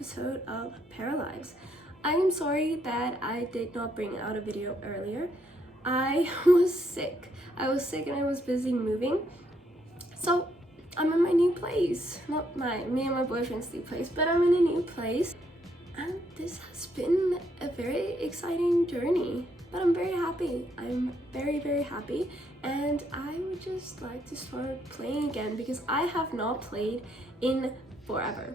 episode of Paralives. I am sorry that I did not bring out a video earlier. I was sick. I was busy moving. So I'm in my new place. Not me and my boyfriend's new place, but I'm in a new place. And this has been a very exciting journey. But I'm very happy. I'm very happy. And I would just like to start playing again because I have not played in forever.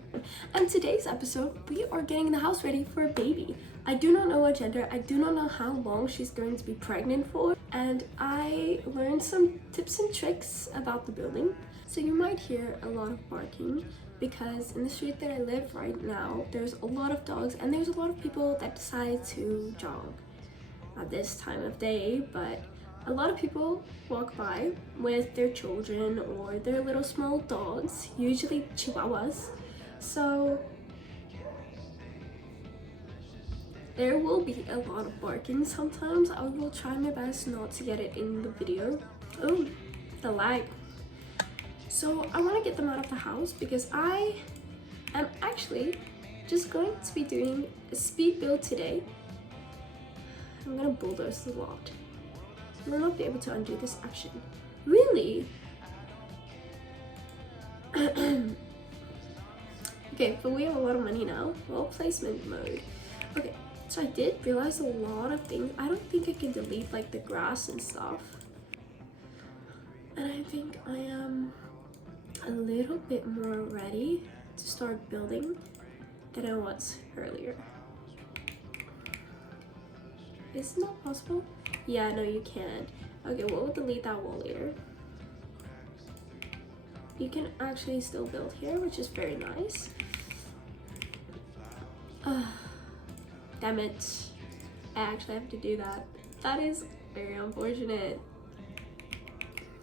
And today's episode, we are getting the house ready for a baby. I do not know what gender, I do not know how long she's going to be pregnant for, and I learned some tips and tricks about the building. So you might hear a lot of barking because in the street that I live right now, there's a lot of dogs and there's a lot of people that decide to jog at this time of day, but a lot of people walk by with their children or their little small dogs, usually chihuahuas. So there will be a lot of barking sometimes. I will try my best not to get it in the video. Oh, the lag. So I want to get them out of the house because I am actually just going to be doing a speed build today. I'm gonna bulldoze the lot. I will not be able to undo this action. Really? Okay, but we have a lot of money now. Well, placement mode. Okay, so I did realize a lot of things. I don't think I can delete like the grass and stuff. And I think I am a little bit more ready to start building than I was earlier. Isn't that possible? Yeah, no, you can't. Okay, we'll delete that wall later. You can actually still build here, which is very nice. Damn it. I actually have to do that. That is very unfortunate.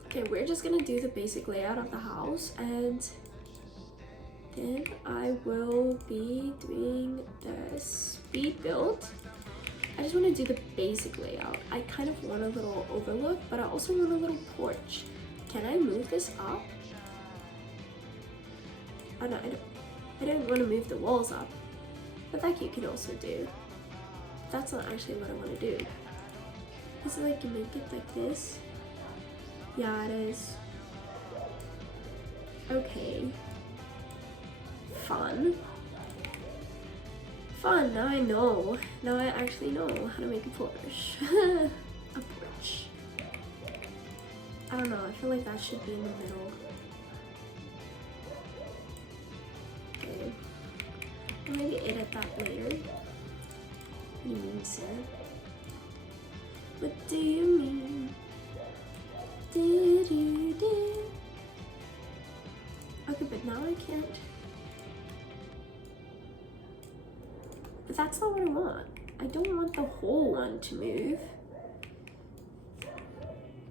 Okay, we're just gonna do the basic layout of the house and then I will be doing the speed build. I just want to do the basic layout. I kind of want a little overlook, but I also want a little porch. Can I move this up? Oh no, I don't want to move the walls up, but that you can also do. That's not actually what I want to do. Is it like you make it like this? Yeah, it is. Okay. Fun. Fun, now I know. Now I actually know how to make a porch. A porch. I don't know, I feel like that should be in the middle. Okay. I'll maybe edit that later. What do you mean, sir? What do you mean? Do. Okay, but now I can't. But that's not what I want. I don't want the whole one to move.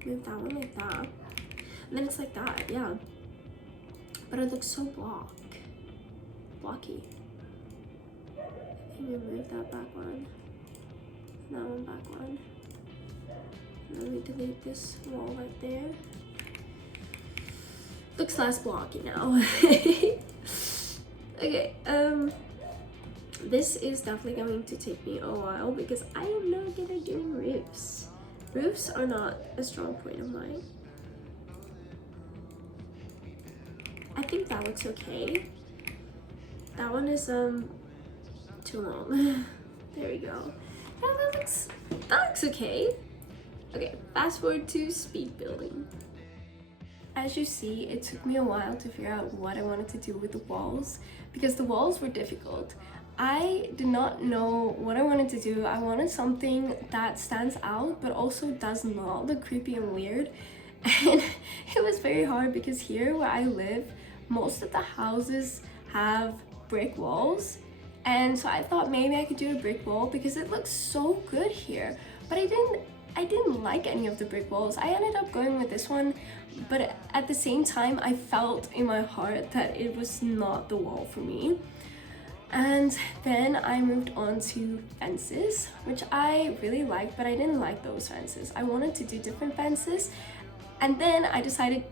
Move that one like that. And then it's like that, yeah. But it looks so blocky. Maybe move that back one. And that one back one. And then we delete this wall right there. Looks less blocky now. Okay, this is definitely going to take me a while because I am not good at doing roofs. Roofs are not a strong point of mine. I think that looks okay. That one is too long. There we go. Yeah, that looks okay. Okay, fast forward to speed building. As you see, it took me a while to figure out what I wanted to do with the walls because the walls were difficult. I did not know what I wanted to do. I wanted something that stands out but also does not look creepy and weird. And it was very hard because here where I live, most of the houses have brick walls. And so I thought maybe I could do a brick wall because it looks so good here. But I didn't like any of the brick walls. I ended up going with this one, but at the same time, I felt in my heart that it was not the wall for me. And then I moved on to fences, which I really liked, but I didn't like those fences. I wanted to do different fences. And then I decided,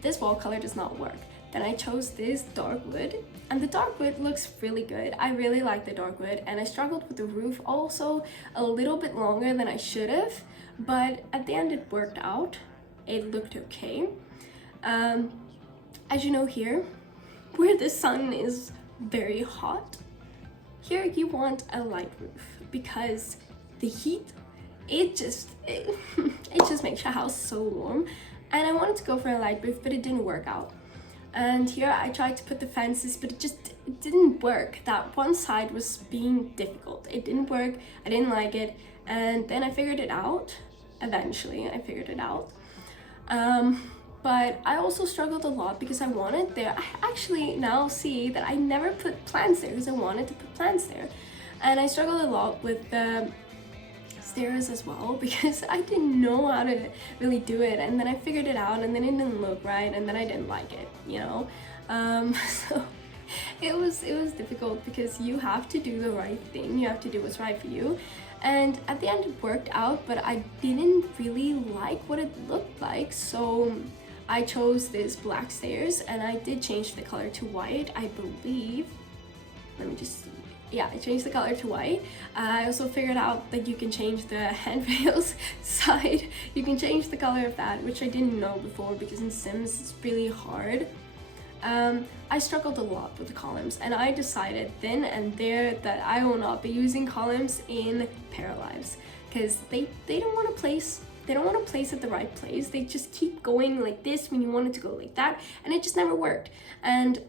this wall color does not work. then I chose this dark wood, and the dark wood looks really good. I really like the dark wood, and I struggled with the roof also a little bit longer than I should have, but at the end it worked out. It looked okay. As you know, here where the sun is very hot, here you want a light roof because the heat, it just makes your house so warm. And I wanted to go for a light roof, but it didn't work out. And here I tried to put the fences, but it didn't work. That one side was being difficult. It didn't work. I didn't like it. And then I figured it out. Eventually, I figured it out. But I also struggled a lot because I wanted there. I actually now see that I never put plants there because I wanted to put plants there. And I struggled a lot with the stairs as well because I didn't know how to really do it, and then I figured it out, and then it didn't look right, and then I didn't like it, you know. So it was difficult because you have to do the right thing, you have to do what's right for you. And at the end it worked out, but I didn't really like what it looked like, so I chose this black stairs, and I did change the color to white, I believe. Let me just see. Yeah, I changed the color to white. I also figured out that you can change the handrails side. You can change the color of that, which I didn't know before because in Sims it's really hard. I struggled a lot with the columns, and I decided then and there that I will not be using columns in Paralives because they don't want to place. They don't want to place at the right place. They just keep going like this when you want it to go like that, and it just never worked. And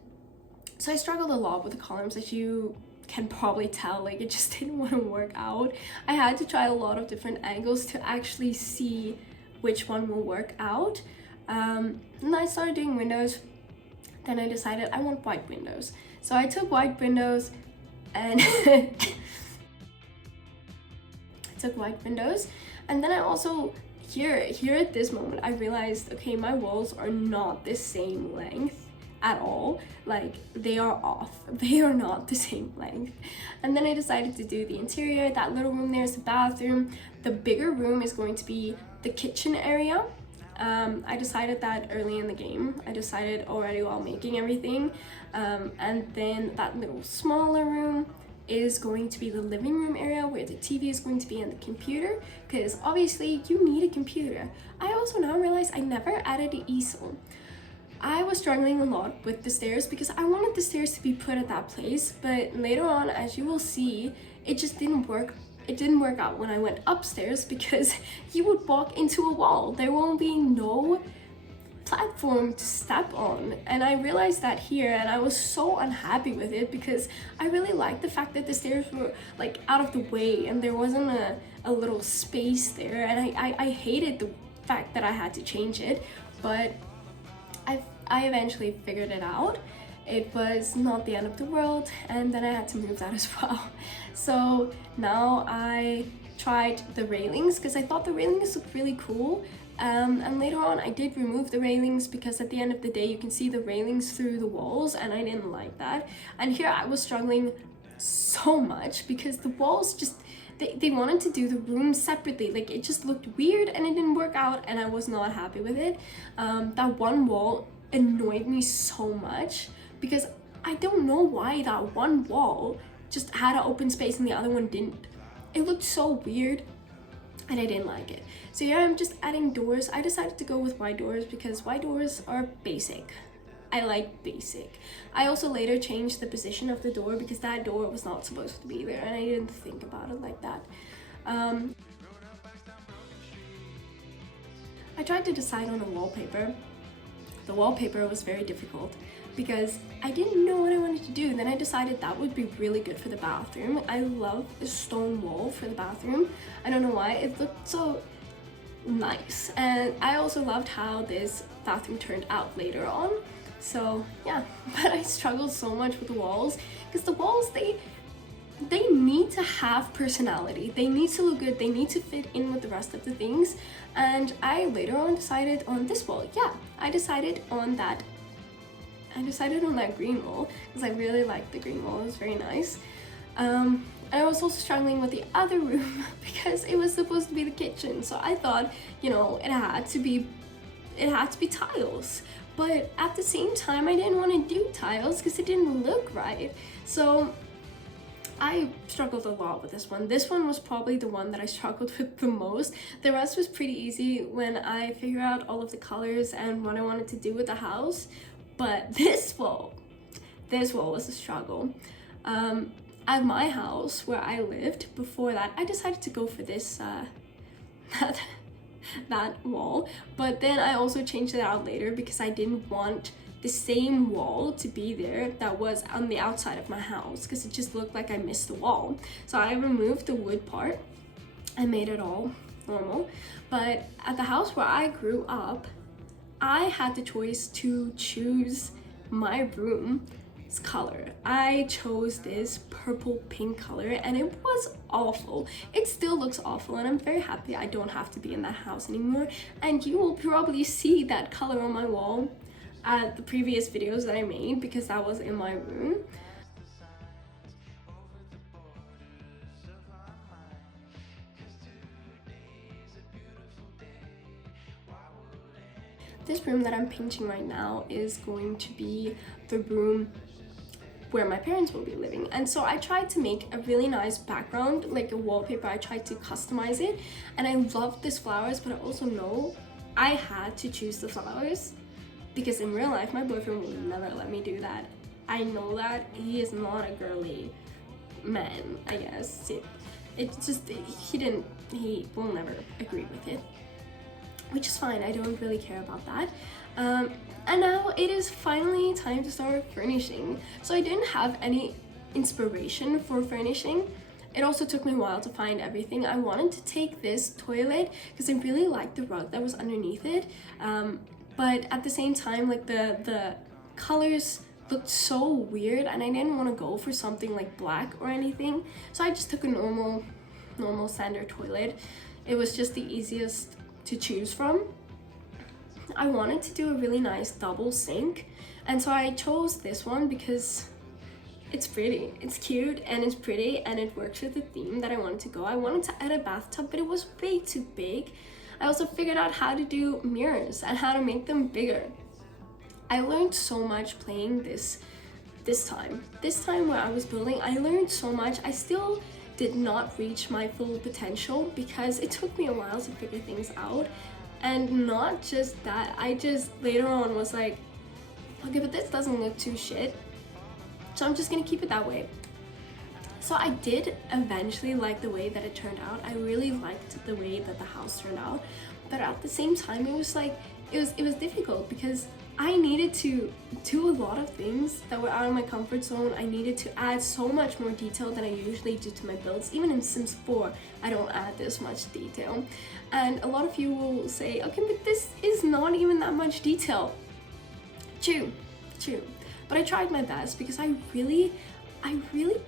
so I struggled a lot with the columns, as you can probably tell. Like, it just didn't want to work out. I had to try a lot of different angles to actually see which one will work out. And I started doing windows. Then I decided I want white windows. So I took white windows and and then I also here at this moment I realized, okay, my walls are not the same length at all. Like, they are off. They are not the same length. And then I decided to do the interior. That little room there is the bathroom. The bigger room is going to be the kitchen area. I decided that early in the game. I decided already while making everything. And then that little smaller room is going to be the living room area where the TV is going to be and the computer, because obviously you need a computer. I also now realize I never added an easel. I was struggling a lot with the stairs because I wanted the stairs to be put at that place, but later on, as you will see, it just didn't work. It didn't work out when I went upstairs because you would walk into a wall. There won't be no platform to step on, and I realized that here, and I was so unhappy with it because I really liked the fact that the stairs were like out of the way and there wasn't a little space there, and I hated the fact that I had to change it, but I eventually figured it out. It was not the end of the world, and then I had to move that as well. So now I tried the railings because I thought the railings looked really cool. And later on I did remove the railings because at the end of the day you can see the railings through the walls, and I didn't like that. And here I was struggling so much because the walls just, they wanted to do the rooms separately. Like, it just looked weird and it didn't work out, and I was not happy with it. That one wall annoyed me so much because I don't know why that one wall just had an open space and the other one didn't. It looked so weird and I didn't like it. So yeah, I'm just adding doors. I decided to go with white doors because white doors are basic. I like basic. I also later changed the position of the door because that door was not supposed to be there, and I didn't think about it like that. I tried to decide on a wallpaper. The wallpaper was very difficult because I didn't know what I wanted to do. Then I decided that would be really good for the bathroom. I love a stone wall for the bathroom. I don't know why, it looked so nice, and I also loved how this bathroom turned out later on. So yeah, but I struggled so much with the walls because the walls, they need to have personality. They need to look good. They need to fit in with the rest of the things. And I later on decided on this wall. Yeah, I decided on that green wall because I really liked the green wall. It was very nice. I was also struggling with the other room because it was supposed to be the kitchen. So I thought, you know, it had to be it had to be tiles. But at the same time, I didn't want to do tiles because it didn't look right. So I struggled a lot with this one. This one was probably the one that I struggled with the most. The rest was pretty easy when I figured out all of the colors and what I wanted to do with the house. But this wall was a struggle. At my house where I lived before that, I decided to go for this that wall, but then I also changed it out later because I didn't want the same wall to be there that was on the outside of my house, because it just looked like I missed the wall. So I removed the wood part and made it all normal. But at the house where I grew up, I had the choice to choose my room's color. I chose this purple pink color and it was awful. It still looks awful, and I'm very happy I don't have to be in that house anymore. And you will probably see that color on my wall at the previous videos that I made, because that was in my room. This room that I'm painting right now is going to be the room where my parents will be living, and so I tried to make a really nice background, like a wallpaper. I tried to customize it, and I loved these flowers, but I also know I had to choose the flowers because in real life my boyfriend will never let me do that. I know that he is not a girly man, I guess. It's just he will never agree with it, which is fine. I don't really care about that. And now it is finally time to start furnishing. So I didn't have any inspiration for furnishing. It also took me a while to find everything. I wanted to take this toilet because I really liked the rug that was underneath it. But at the same time, like the colors looked so weird and I didn't want to go for something like black or anything. So I just took a normal standard toilet. It was just the easiest to choose from. I wanted to do a really nice double sink, and so I chose this one because it's pretty, it's cute, and it's pretty, and it works with the theme that I wanted to go. I wanted to add a bathtub, but it was way too big. I also figured out how to do mirrors and how to make them bigger. I learned so much playing this time where I was building. I learned so much. I still did not reach my full potential because it took me a while to figure things out. And not just that, I just later on was like, okay, but this doesn't look too shit, so I'm just gonna keep it that way. So I did eventually like the way that it turned out. I really liked the way that the house turned out, but at the same time it was like, it was difficult because I needed to do a lot of things that were out of my comfort zone. I needed to add so much more detail than I usually do to my builds. Even in Sims 4, I don't add this much detail. And a lot of you will say, okay, but this is not even that much detail. True. But I tried my best because I really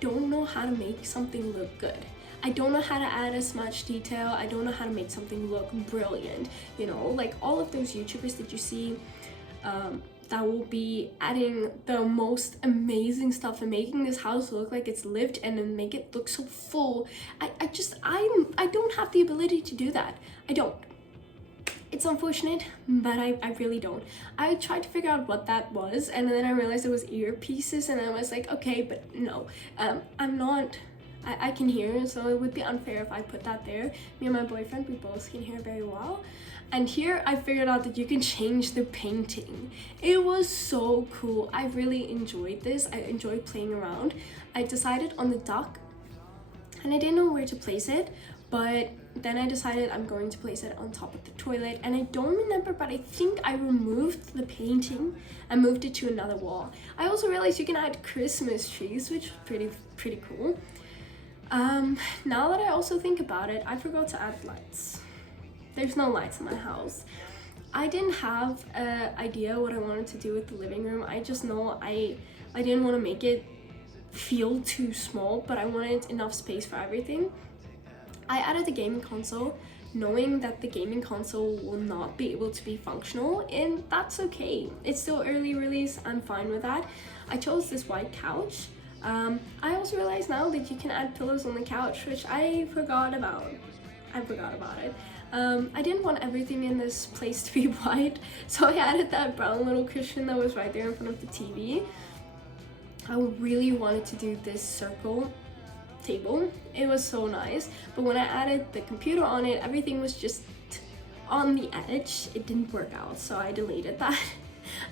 don't know how to make something look good. I don't know how to add as much detail. I don't know how to make something look brilliant. You know, like all of those YouTubers that you see that will be adding the most amazing stuff and making this house look like it's lived and then make it look so full. I don't have the ability to do that. I don't. It's unfortunate, but I really don't. I tried to figure out what that was, and then I realized it was earpieces, and I was like, okay, but no, I'm not. I can hear, so it would be unfair if I put that there. Me and my boyfriend, we both can hear very well. And here I figured out that you can change the painting. It was so cool. I really enjoyed this. I enjoyed playing around. I decided on the duck, and I didn't know where to place it, but then I decided I'm going to place it on top of the toilet, and I don't remember, but I think I removed the painting and moved it to another wall. I also realized you can add Christmas trees, which is pretty cool. Now that I also think about it, I forgot to add lights. There's no lights in my house. I didn't have an idea what I wanted to do with the living room. I just know I didn't want to make it feel too small, but I wanted enough space for everything. I added the gaming console, knowing that the gaming console will not be able to be functional, and that's okay. It's still early release, I'm fine with that. I chose this white couch. I also realized now that you can add pillows on the couch, which I forgot about. I forgot about it. I didn't want everything in this place to be white, so I added that brown little cushion that was right there in front of the TV. I really wanted to do this circle table. It was so nice, but when I added the computer on it, everything was just on the edge. It didn't work out, so I deleted that.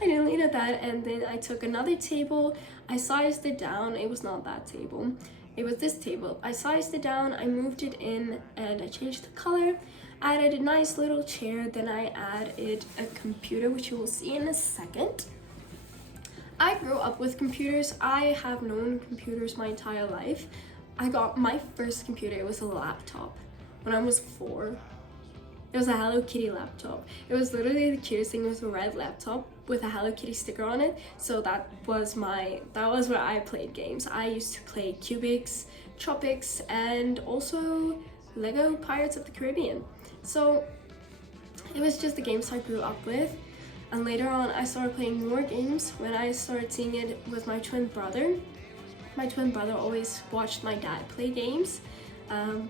I deleted that, and then I took another table. I sized it down. It was not that table. It was this table. I sized it down, I moved it in, and I changed the color. Added a nice little chair, then I added a computer, which you will see in a second. I grew up with computers. I have known computers my entire life. I got my first computer, it was a laptop when I was 4. It was a Hello Kitty laptop. It was literally the cutest thing. It was a red laptop with a Hello Kitty sticker on it. So that was where I played games. I used to play Cubics, Tropics, and also Lego Pirates of the Caribbean. So it was just the games I grew up with. And later on, I started playing more games when I started seeing it with my twin brother. My twin brother always watched my dad play games.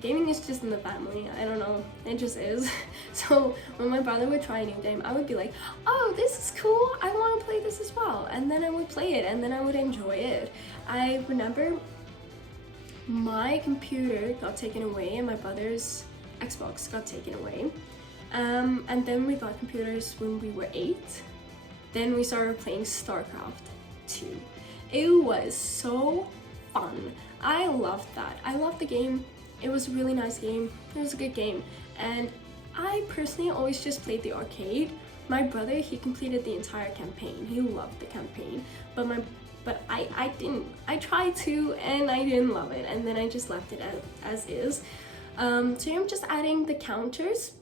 Gaming is just in the family, I don't know, it just is. So when my brother would try a new game, I would be like, oh, this is cool, I want to play this as well. And then I would play it, and then I would enjoy it. I remember my computer got taken away and my brother's Xbox got taken away. And then we got computers when we were 8. Then we started playing StarCraft 2. It was so fun. I loved that. I loved the game. It was a really nice game. It was a good game. And I personally always just played the arcade. My brother, he completed the entire campaign. He loved the campaign. But I didn't. I tried to and I didn't love it. And then I just left it as is. So here I'm just adding the counters.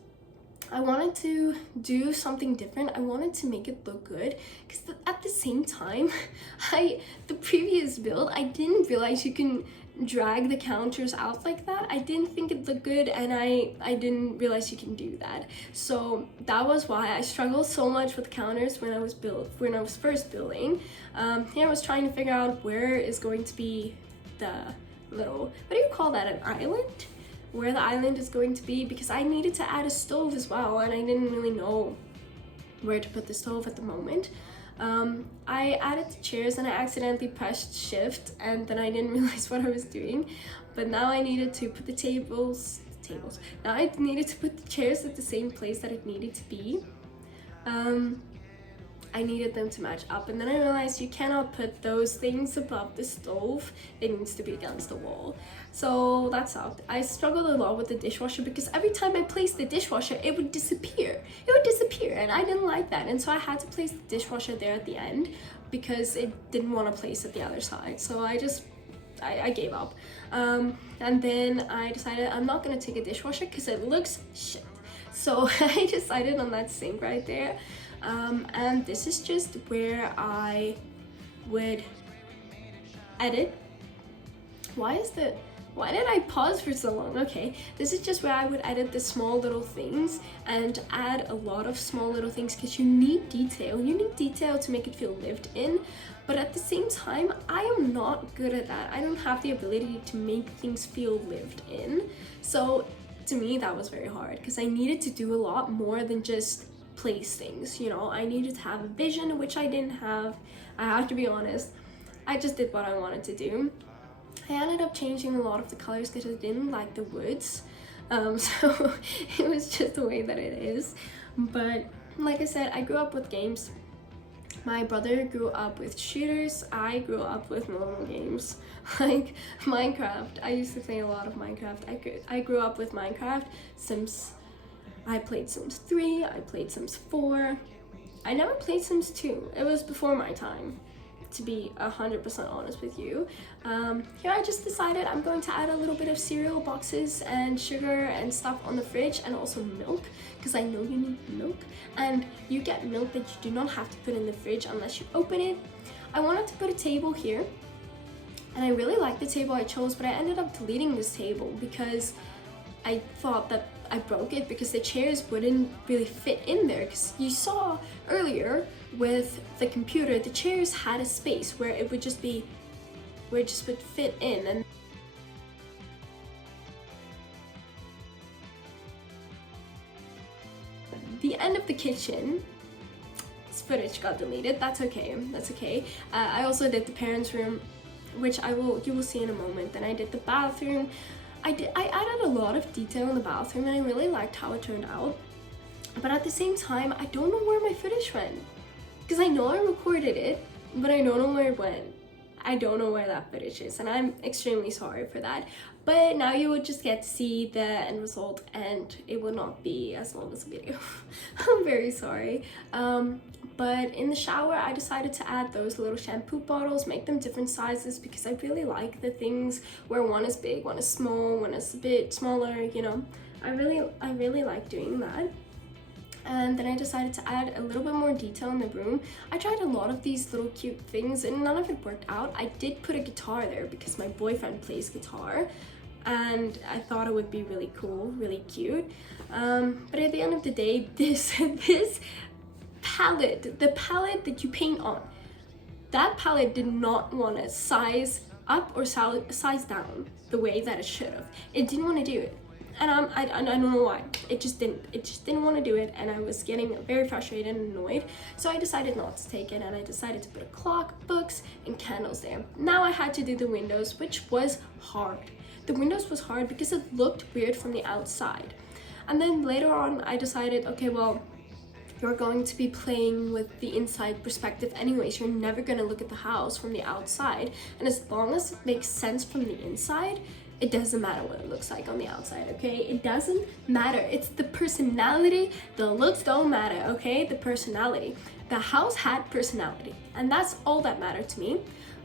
I wanted to do something different. I wanted to make it look good because at the same time, the previous build, I didn't realize you can drag the counters out like that. I didn't think it looked good, and I didn't realize you can do that. So that was why I struggled so much with counters when I was first building. Here I was trying to figure out where is going to be the little, what do you call that, an island? Where the island is going to be, because I needed to add a stove as well, and I didn't really know where to put the stove at the moment. I added the chairs and I accidentally pressed shift, and then I didn't realize what I was doing. But now I needed to put the tables. Now I needed to put the chairs at the same place that it needed to be. I needed them to match up, and then I realized you cannot put those things above the stove. It needs to be against the wall. So that sucked. I struggled a lot with the dishwasher because every time I placed the dishwasher, it would disappear. It would disappear, and I didn't like that. And so I had to place the dishwasher there at the end because it didn't want to place at the other side. So I gave up. And then I decided I'm not gonna take a dishwasher because it looks shit. So I decided on that sink right there. And this is just where I would edit. Why did I pause for so long? Okay, this is just where I would edit the small little things and add a lot of small little things because you need detail. You need detail to make it feel lived in, but at the same time, I am not good at that. I don't have the ability to make things feel lived in. So to me, that was very hard because I needed to do a lot more than just place things, you know. I needed to have a vision, which I didn't have. I have to be honest. I just did what I wanted to do. I ended up changing a lot of the colors because I didn't like the woods. So it was just the way that it is. But like I said, I grew up with games. My brother grew up with shooters. I grew up with normal games like Minecraft. I used to play a lot of Minecraft. I grew up with Minecraft, Sims. I played Sims 3, I played Sims 4. I never played Sims 2. It was before my time, to be 100% honest with you. Here I just decided I'm going to add a little bit of cereal boxes and sugar and stuff on the fridge, and also milk, because I know you need milk. And you get milk that you do not have to put in the fridge unless you open it. I wanted to put a table here, and I really liked the table I chose, but I ended up deleting this table because I thought that I broke it because the chairs wouldn't really fit in there, because you saw earlier with the computer, the chairs had a space where it would just be, where it just would fit in. And kitchen. This footage got deleted. That's okay. That's okay. I also did the parents' room, which you will see in a moment. Then I did the bathroom. I added a lot of detail in the bathroom, and I really liked how it turned out. But at the same time, I don't know where my footage went, because I know I recorded it, but I don't know where it went. I don't know where that footage is, and I'm extremely sorry for that. But now you would just get to see the end result, and it will not be as long as a video. I'm very sorry. But in the shower, I decided to add those little shampoo bottles, make them different sizes, because I really like the things where one is big, one is small, one is a bit smaller, you know. I really like doing that. And then I decided to add a little bit more detail in the room. I tried a lot of these little cute things and none of it worked out. I did put a guitar there because my boyfriend plays guitar, and I thought it would be really cool, really cute. But at the end of the day, this palette, the palette that you paint on, that palette did not want to size up or size down the way that it should have. It didn't want to do it. And I don't know why. It just didn't want to do it, and I was getting very frustrated and annoyed. So I decided not to take it, and I decided to put a clock, books, and candles there. Now I had to do the windows, which was hard. The windows was hard because it looked weird from the outside. And then later on, I decided, okay, well, you're going to be playing with the inside perspective anyways. You're never gonna look at the house from the outside. And as long as it makes sense from the inside, it doesn't matter what it looks like on the outside, okay? It doesn't matter. It's the personality. The looks don't matter, okay? The personality. The house had personality, and that's all that mattered to me.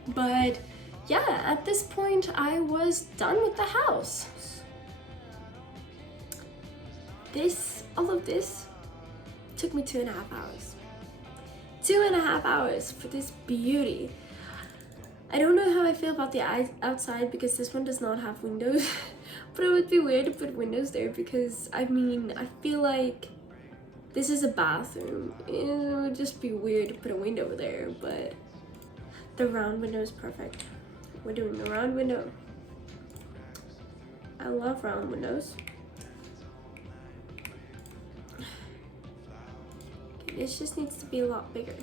But yeah, at this point, I was done with the house. All of this took me 2.5 hours. 2.5 hours for this beauty. I don't know how I feel about the outside because this one does not have windows. But it would be weird to put windows there because, I mean, I feel like this is a bathroom. It would just be weird to put a window there, but the round window is perfect. We're doing the round window. I love round windows. This just needs to be a lot bigger.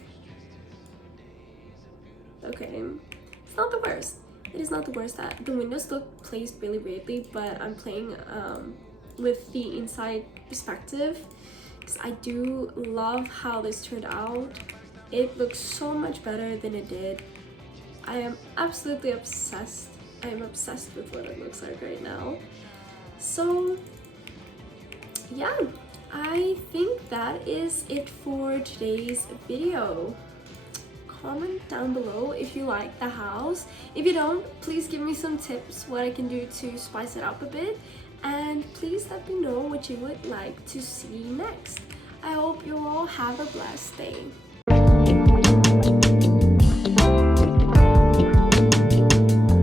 Okay. It's not the worst. It is not the worst. That the windows look placed really weirdly, but I'm playing with the inside perspective because I do love how this turned out. It looks so much better than it did. I am absolutely obsessed. I am obsessed with what it looks like right now. So yeah, I think that is it for today's video. Comment down below if you like the house. If you don't, please give me some tips what I can do to spice it up a bit, and please let me know what you would like to see next. I hope you all have a blessed day.